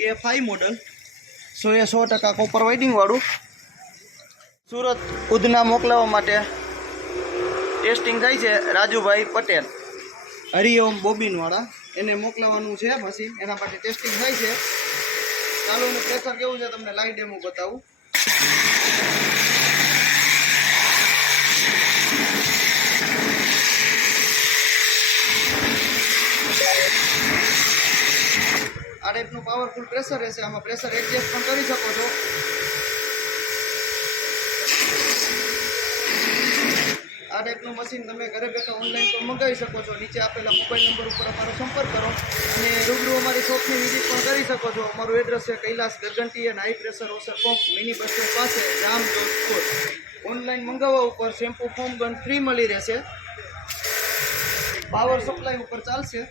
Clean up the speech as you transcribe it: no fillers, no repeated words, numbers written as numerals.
K5 model 100% copper winding વાળું સુરત ઉધના મોકલાવવા માટે testing થાય છે રાજુભાઈ પટેલ હરિઓમ બોબિનવાળા એને મોકલાવવાનું છે પછી એના માટે ટેસ્ટિંગ થાય છે ચાલો એનું પ્રેશર કેવું છે તમને લાઈવ ડેમો બતાવું આ ટાઈપનું પાવરફુલ પ્રેશર રહેશે આમાં પ્રેશર એડજસ્ટ પણ કરી શકો છો આ ટાઈપનું મશીન તમે ઘરે બેઠા ઓનલાઈન પણ મંગાવી શકો છો નીચે આપેલા મોબાઈલ નંબર ઉપર અમારો સંપર્ક કરો અને રૂબરૂ અમારી શોપની વિઝિટ પણ કરી શકો છો અમારું એડ્રેસ છે કૈલાસ ગરગંટી અને હાઈ પ્રેશર ઓસર પંપ મિની બસ સ્ટેન્ડ પાસે જામ જોધપુર ઓનલાઈન મંગાવવા ઉપર શેમ્પુ ફોમ ગન ફ્રી મળી રહેશે પાવર સપ્લાય ઉપર ચાલશે